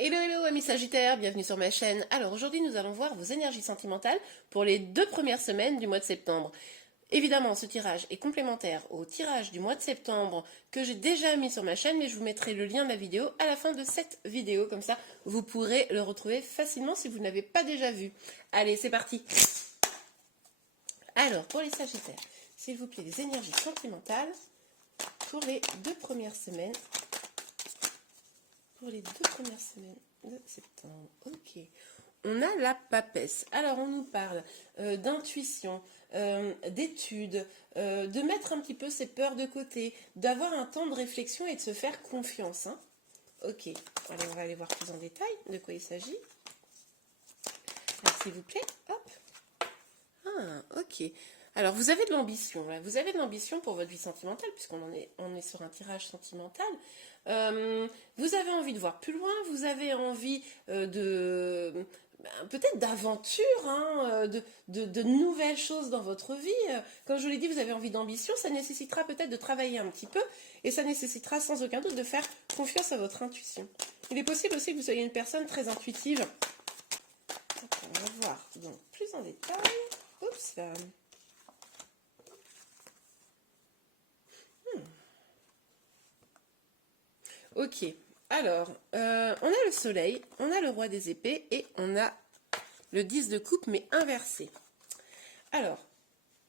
Hello hello amis Sagittaires, bienvenue sur ma chaîne. Alors aujourd'hui nous allons voir vos énergies sentimentales pour les 2 premières semaines du mois de septembre. Évidemment ce tirage est complémentaire au tirage du mois de septembre que j'ai déjà mis sur ma chaîne, mais je vous mettrai le lien de la vidéo à la fin de cette vidéo, comme ça vous pourrez le retrouver facilement si vous ne l'avez pas déjà vu. Allez c'est parti. Alors pour les Sagittaires, s'il vous plaît les énergies sentimentales pour les 2 premières semaines. Pour les 2 premières semaines de septembre, ok. On a la papesse. Alors, on nous parle d'intuition, d'études, de mettre un petit peu ses peurs de côté, d'avoir un temps de réflexion et de se faire confiance. Hein. Ok, allez, on va aller voir plus en détail de quoi il s'agit. S'il vous plaît, hop. Ah, ok. Alors, vous avez de l'ambition, là. Vous avez de l'ambition pour votre vie sentimentale, on est sur un tirage sentimental. Vous avez envie de voir plus loin, vous avez envie peut-être d'aventure, hein, de nouvelles choses dans votre vie. Comme je vous l'ai dit, vous avez envie d'ambition, ça nécessitera peut-être de travailler un petit peu, et ça nécessitera sans aucun doute de faire confiance à votre intuition. Il est possible aussi que vous soyez une personne très intuitive. On va voir donc plus en détail. Oups là. Ok, alors, on a le soleil, on a le roi des épées et on a le 10 de coupe mais inversé. Alors,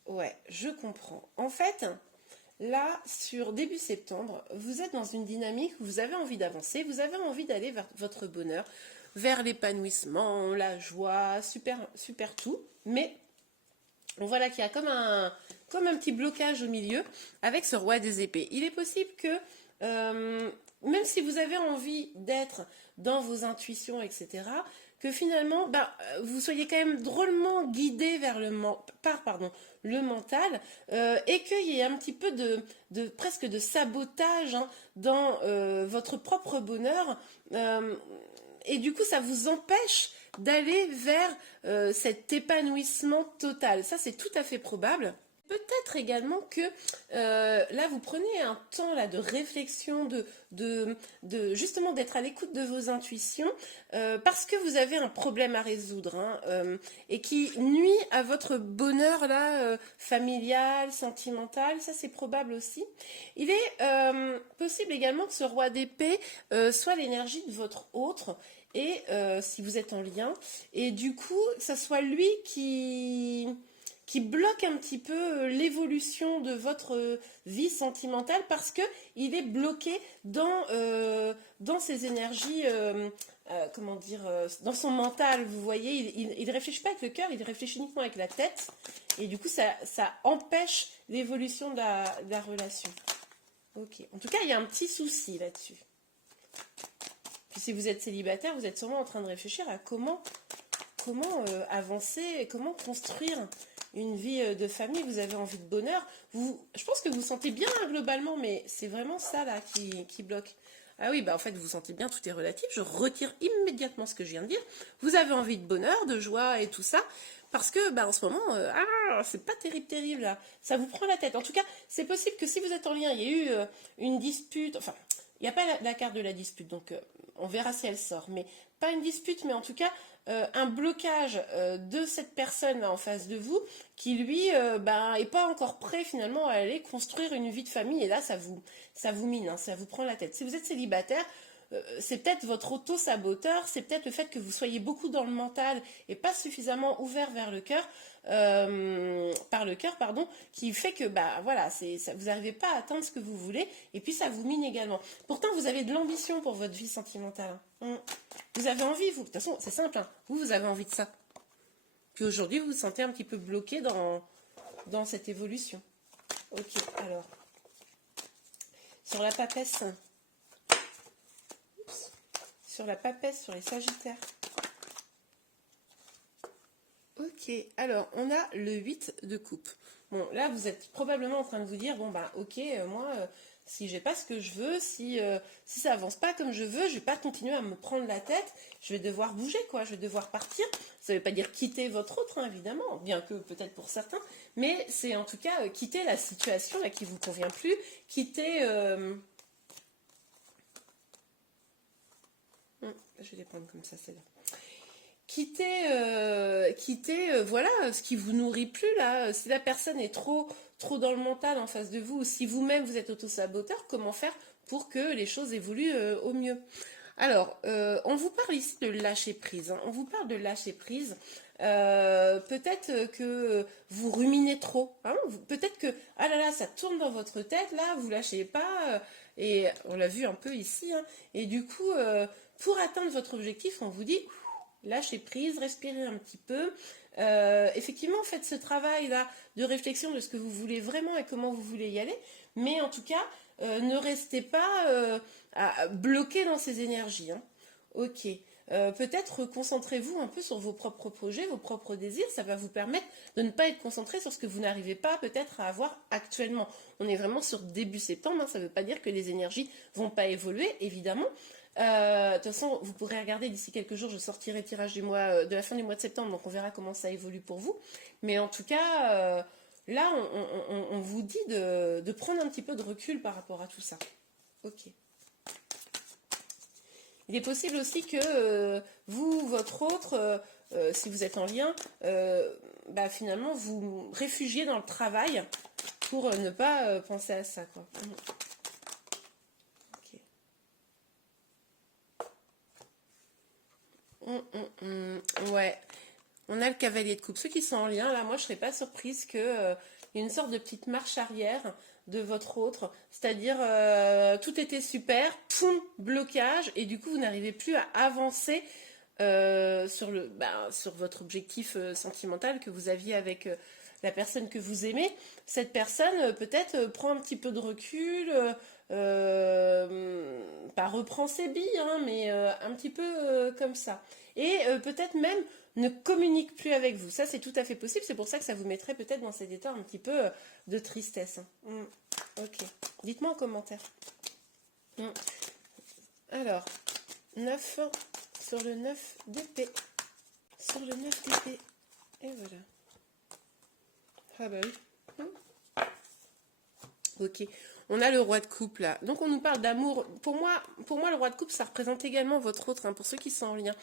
ouais, je comprends. En fait, là, sur début septembre, vous êtes dans une dynamique où vous avez envie d'avancer, vous avez envie d'aller vers votre bonheur, vers l'épanouissement, la joie, super, super tout, mais voilà qu'il y a comme un petit blocage au milieu avec ce roi des épées. Il est possible que même si vous avez envie d'être dans vos intuitions, etc., que finalement, vous soyez quand même drôlement guidé vers le mental, et qu'il y ait un petit peu presque de sabotage, hein, dans votre propre bonheur, et du coup, ça vous empêche d'aller vers cet épanouissement total. Ça, c'est tout à fait probable. Peut-être également que là, vous prenez un temps là, de réflexion, justement d'être à l'écoute de vos intuitions, parce que vous avez un problème à résoudre, hein, et qui nuit à votre bonheur là, familial, sentimental. Ça, c'est probable aussi. Il est possible également que ce roi d'épée soit l'énergie de votre autre, et si vous êtes en lien, et du coup, ça soit lui qui bloque un petit peu l'évolution de votre vie sentimentale parce qu'il est bloqué dans ses énergies, comment dire, dans son mental, vous voyez, il ne réfléchit pas avec le cœur, il réfléchit uniquement avec la tête, et du coup ça empêche l'évolution de la relation. Ok, en tout cas il y a un petit souci là-dessus. Puis si vous êtes célibataire, vous êtes sûrement en train de réfléchir à comment avancer, et comment construire une vie de famille. Vous avez envie de bonheur. Je pense que vous vous sentez bien, hein, globalement, mais c'est vraiment ça là qui bloque. Ah oui, en fait, vous vous sentez bien, tout est relatif. Je retire immédiatement ce que je viens de dire. Vous avez envie de bonheur, de joie et tout ça, parce que en ce moment, c'est pas terrible là. Ça vous prend la tête. En tout cas, c'est possible que si vous êtes en lien, il y ait eu une dispute, enfin, il n'y a pas la carte de la dispute, donc on verra si elle sort, mais pas une dispute, mais en tout cas, un blocage de cette personne là en face de vous qui lui est pas encore prêt finalement à aller construire une vie de famille, et là ça vous mine, hein, ça vous prend la tête. Si vous êtes célibataire, c'est peut-être votre auto-saboteur, c'est peut-être le fait que vous soyez beaucoup dans le mental et pas suffisamment ouvert vers le cœur, par le cœur, pardon, qui fait que voilà, vous n'arrivez pas à atteindre ce que vous voulez, et puis ça vous mine également. Pourtant, vous avez de l'ambition pour votre vie sentimentale. Hein. Vous avez envie, vous, de toute façon, c'est simple, hein, vous avez envie de ça. Puis aujourd'hui, vous vous sentez un petit peu bloqué dans cette évolution. Ok, alors, sur la papesse, sur les sagittaires. Ok, alors on a le 8 de coupe. Bon, là vous êtes probablement en train de vous dire, ok, moi, si j'ai pas ce que je veux, si ça avance pas comme je veux, je vais pas continuer à me prendre la tête, je vais devoir bouger, quoi, je vais devoir partir. Ça veut pas dire quitter votre autre, hein, évidemment, bien que peut-être pour certains, mais c'est en tout cas quitter la situation là qui vous convient plus, quitter Je vais les prendre comme ça, celle-là. Voilà, ce qui vous nourrit plus là. Si la personne est trop dans le mental en face de vous, ou si vous-même vous êtes auto-saboteur, comment faire pour que les choses évoluent au mieux? Alors, on vous parle ici de lâcher prise. On vous parle de lâcher prise. Peut-être que vous ruminez trop. Peut-être que, ah là là, ça tourne dans votre tête, là, vous lâchez pas. Et on l'a vu un peu ici. Et du coup, pour atteindre votre objectif, on vous dit, lâchez prise, respirez un petit peu. Effectivement, faites ce travail-là de réflexion de ce que vous voulez vraiment et comment vous voulez y aller. Mais en tout cas, ne restez pas bloqué dans ces énergies. Ok. Peut-être concentrez-vous un peu sur vos propres projets, vos propres désirs. Ça va vous permettre de ne pas être concentré sur ce que vous n'arrivez pas peut-être à avoir actuellement. On est vraiment sur début septembre. Ça ne veut pas dire que les énergies vont pas évoluer, évidemment. De toute façon, vous pourrez regarder d'ici quelques jours, je sortirai le tirage du mois, de la fin du mois de septembre, donc on verra comment ça évolue pour vous. Mais en tout cas, là, on vous dit de prendre un petit peu de recul par rapport à tout ça. Ok. Il est possible aussi que vous, votre autre, si vous êtes en lien, finalement, vous réfugiez dans le travail pour ne pas penser à ça, quoi. Ouais, on a le cavalier de coupe. Ceux qui sont en lien, là, moi, je serais pas surprise qu'il y ait une sorte de petite marche arrière de votre autre. C'est-à-dire, tout était super, poum, blocage, et du coup, vous n'arrivez plus à avancer sur votre objectif sentimental que vous aviez avec la personne que vous aimez. Cette personne, peut-être, prend un petit peu de recul, pas reprend ses billes, mais un petit peu comme ça. Et peut-être même ne communique plus avec vous. Ça, c'est tout à fait possible. C'est pour ça que ça vous mettrait peut-être dans cet état un petit peu de tristesse. Ok. Dites-moi en commentaire. Alors, 9 sur le 9 d'épée. Sur le 9 d'épée. Et voilà. Ah bah oui. Ok. On a le roi de coupe là. Donc on nous parle d'amour. Pour moi, le roi de coupe, ça représente également votre autre, pour ceux qui sont en lien.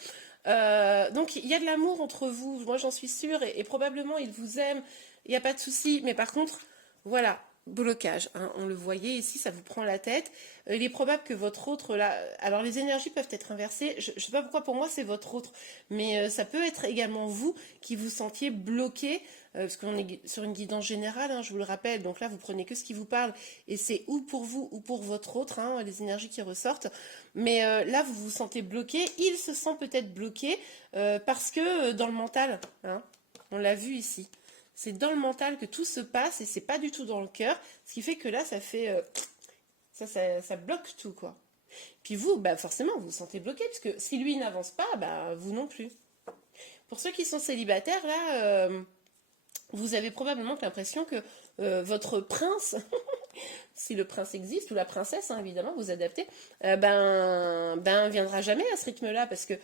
Donc il y a de l'amour entre vous, moi j'en suis sûre, et probablement il vous aime, il n'y a pas de souci. Mais par contre, voilà, blocage. On le voyait ici, ça vous prend la tête. Il est probable que votre autre, là... Alors les énergies peuvent être inversées. Je ne sais pas pourquoi pour moi c'est votre autre. Mais ça peut être également vous qui vous sentiez bloqué. Parce qu'on est sur une guidance générale, je vous le rappelle. Donc là, vous prenez que ce qui vous parle. Et c'est ou pour vous ou pour votre autre, les énergies qui ressortent. Mais là, vous vous sentez bloqué. Il se sent peut-être bloqué parce que dans le mental, on l'a vu ici. C'est dans le mental que tout se passe et c'est pas du tout dans le cœur. Ce qui fait que là, ça fait... ça bloque tout, quoi. Puis vous, forcément, vous vous sentez bloqué. Parce que si lui n'avance pas, vous non plus. Pour ceux qui sont célibataires, là... vous avez probablement l'impression que votre prince, si le prince existe, ou la princesse, évidemment, vous adaptez, viendra jamais à ce rythme-là, parce que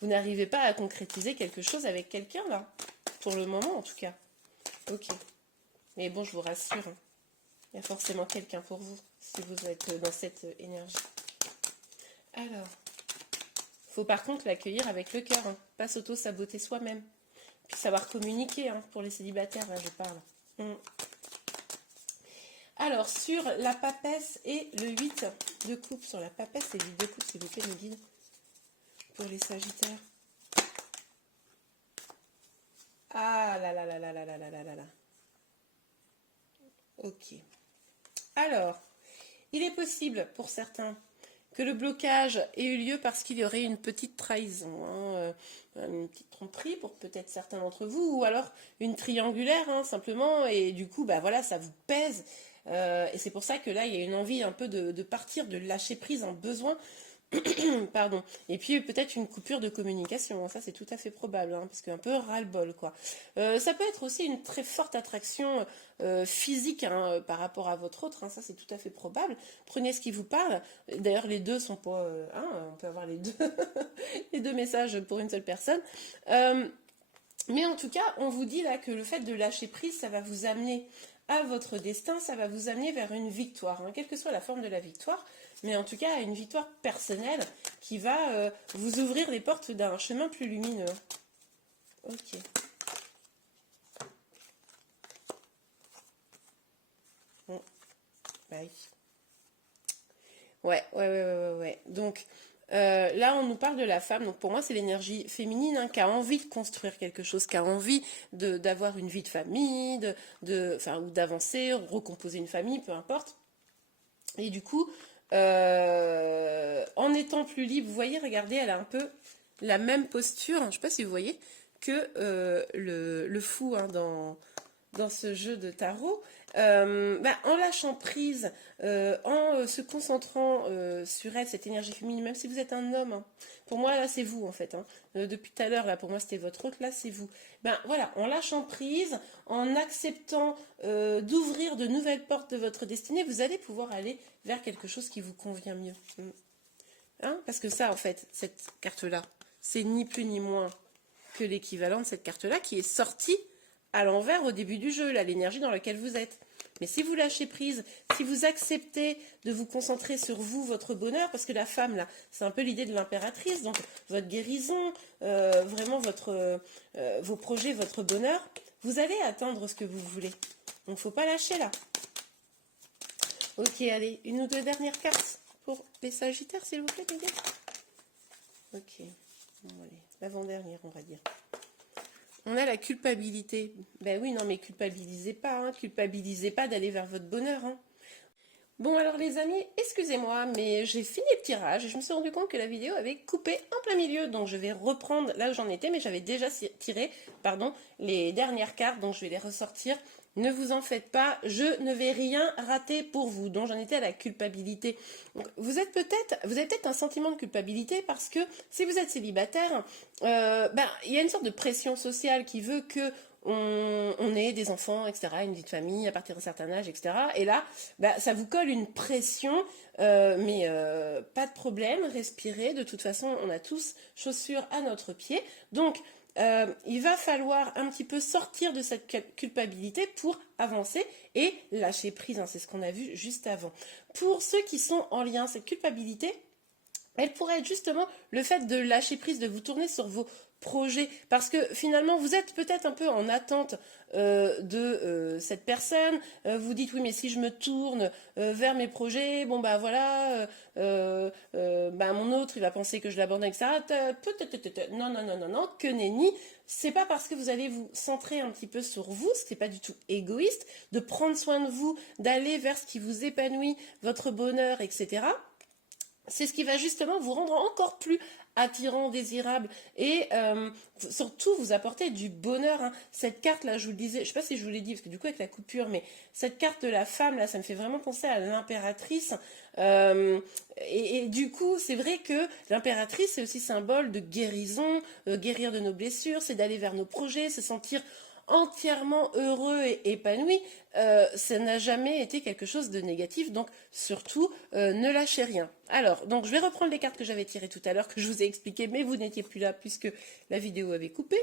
vous n'arrivez pas à concrétiser quelque chose avec quelqu'un, là. Pour le moment, en tout cas. Ok. Mais bon, je vous rassure, il y a forcément quelqu'un pour vous, si vous êtes dans cette énergie. Alors, faut par contre l'accueillir avec le cœur, pas s'auto-saboter soi-même. Puis savoir communiquer, pour les célibataires, là je parle. Alors, sur la papesse et le 8 de coupe, sur la papesse et le 8 de coupe, s'il vous plaît, mes guides, pour les sagittaires. Ah là là là là là là là là là là. Ok. Alors, il est possible pour certains que le blocage ait eu lieu parce qu'il y aurait une petite trahison, une petite tromperie pour peut-être certains d'entre vous, ou alors une triangulaire, simplement, et du coup, voilà, ça vous pèse. Et c'est pour ça que là, il y a une envie un peu de partir, de lâcher prise, un besoin. Pardon. Et puis peut-être une coupure de communication, ça c'est tout à fait probable, parce qu'un peu ras-le-bol, quoi. Ça peut être aussi une très forte attraction physique par rapport à votre autre, ça c'est tout à fait probable. Prenez ce qui vous parle. D'ailleurs les deux sont pas, on peut avoir les deux, les deux messages pour une seule personne. Mais en tout cas, on vous dit là que le fait de lâcher prise, ça va vous amener à votre destin, ça va vous amener vers une victoire, hein, quelle que soit la forme de la victoire, mais en tout cas à une victoire personnelle qui va vous ouvrir les portes d'un chemin plus lumineux. Ok. Bon, bah oui. Ouais. Donc, là, on nous parle de la femme. Donc, pour moi, c'est l'énergie féminine, hein, qui a envie de construire quelque chose, qui a envie d'avoir une vie de famille, enfin, ou d'avancer, recomposer une famille, peu importe. Et du coup, en étant plus libre, vous voyez, regardez, elle a un peu la même posture, hein, je ne sais pas si vous voyez, que le fou, hein, dans ce jeu de tarot. En lâchant prise, en se concentrant sur elle, cette énergie féminine, même si vous êtes un homme, hein. Pour moi là c'est vous en fait, hein. Depuis tout à l'heure, là pour moi c'était votre autre, là c'est vous. Voilà, en lâchant prise, en acceptant d'ouvrir de nouvelles portes de votre destinée, vous allez pouvoir aller vers quelque chose qui vous convient mieux. Hein, parce que ça en fait, cette carte là, c'est ni plus ni moins que l'équivalent de cette carte là qui est sortie à l'envers au début du jeu, là, l'énergie dans laquelle vous êtes. Mais si vous lâchez prise, si vous acceptez de vous concentrer sur vous, votre bonheur, parce que la femme, là, c'est un peu l'idée de l'impératrice, donc votre guérison, vraiment vos projets, votre bonheur, vous allez atteindre ce que vous voulez. Donc, il ne faut pas lâcher, là. Ok, allez, une ou deux dernières cartes pour les Sagittaires, s'il vous plaît, les gars. Ok, bon, allez, l'avant-dernière, on va dire. On a la culpabilité. Ben oui, non, mais culpabilisez pas, hein, culpabilisez pas d'aller vers votre bonheur, hein. Bon, alors les amis, excusez-moi, mais j'ai fini le tirage et je me suis rendu compte que la vidéo avait coupé en plein milieu. Donc je vais reprendre là où j'en étais, mais j'avais déjà tiré, pardon, les dernières cartes, donc je vais les ressortir. Ne vous en faites pas, je ne vais rien rater pour vous. Donc j'en étais à la culpabilité. Donc, vous avez peut-être un sentiment de culpabilité parce que si vous êtes célibataire, il y a une sorte de pression sociale qui veut que on ait des enfants, etc., une vie de famille à partir d'un certain âge, etc. Et là, ça vous colle une pression, mais pas de problème, respirez. De toute façon, on a tous chaussures à notre pied. Donc, il va falloir un petit peu sortir de cette culpabilité pour avancer et lâcher prise, hein, c'est ce qu'on a vu juste avant. Pour ceux qui sont en lien, cette culpabilité, elle pourrait être justement le fait de lâcher prise, de vous tourner sur vos projets, parce que finalement vous êtes peut-être un peu en attente de cette personne, vous dites oui mais si je me tourne vers mes projets, bon bah voilà, mon autre il va penser que je l'abandonne, etc. Non, que nenni, c'est pas parce que vous allez vous centrer un petit peu sur vous, c'est pas du tout égoïste, de prendre soin de vous, d'aller vers ce qui vous épanouit, votre bonheur, etc. C'est ce qui va justement vous rendre encore plus attirant, désirable et surtout vous apporter du bonheur, hein. Cette carte là, je vous le disais, je ne sais pas si je vous l'ai dit parce que du coup avec la coupure, mais cette carte de la femme là, ça me fait vraiment penser à l'impératrice. Et du coup, c'est vrai que l'impératrice c'est aussi symbole de guérison, guérir de nos blessures, c'est d'aller vers nos projets, se sentir entièrement heureux et épanoui, ça n'a jamais été quelque chose de négatif, donc surtout ne lâchez rien. Alors, donc je vais reprendre les cartes que j'avais tirées tout à l'heure, que je vous ai expliquées, mais vous n'étiez plus là puisque la vidéo avait coupé.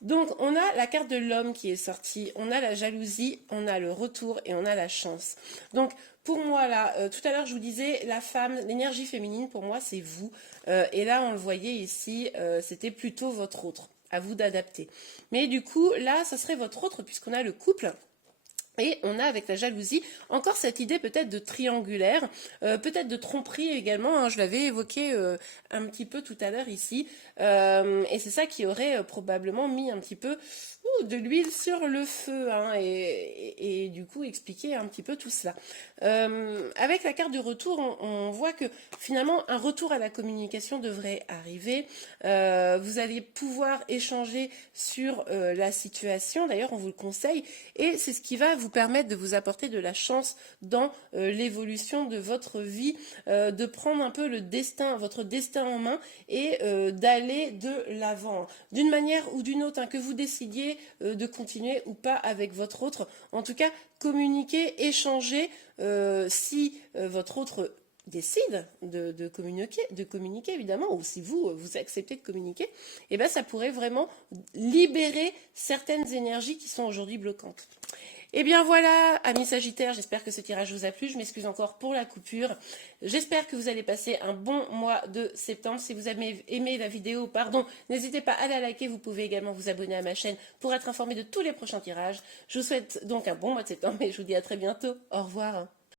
Donc on a la carte de l'homme qui est sortie, on a la jalousie, on a le retour et on a la chance. Donc pour moi là, tout à l'heure je vous disais, la femme, l'énergie féminine pour moi c'est vous. Et là on le voyait ici, c'était plutôt votre autre. À vous d'adapter. Mais du coup, là, ça serait votre autre, puisqu'on a le couple. Et on a avec la jalousie encore cette idée peut-être de triangulaire, peut-être de tromperie également, hein, je l'avais évoqué un petit peu tout à l'heure ici, et c'est ça qui aurait probablement mis un petit peu de l'huile sur le feu, hein, et du coup expliquer un petit peu tout cela. Avec la carte du retour, on voit que finalement un retour à la communication devrait arriver, vous allez pouvoir échanger sur la situation, d'ailleurs on vous le conseille, et c'est ce qui va vous permettre de vous apporter de la chance dans l'évolution de votre vie, de prendre un peu le destin, votre destin en main et d'aller de l'avant, d'une manière ou d'une autre, hein, que vous décidiez de continuer ou pas avec votre autre. En tout cas, communiquer, échanger, si votre autre décide de communiquer évidemment, ou si vous acceptez de communiquer, et ça pourrait vraiment libérer certaines énergies qui sont aujourd'hui bloquantes. Et bien voilà, amis Sagittaires, j'espère que ce tirage vous a plu. Je m'excuse encore pour la coupure. J'espère que vous allez passer un bon mois de septembre. Si vous avez aimé la vidéo, n'hésitez pas à la liker. Vous pouvez également vous abonner à ma chaîne pour être informé de tous les prochains tirages. Je vous souhaite donc un bon mois de septembre et je vous dis à très bientôt. Au revoir.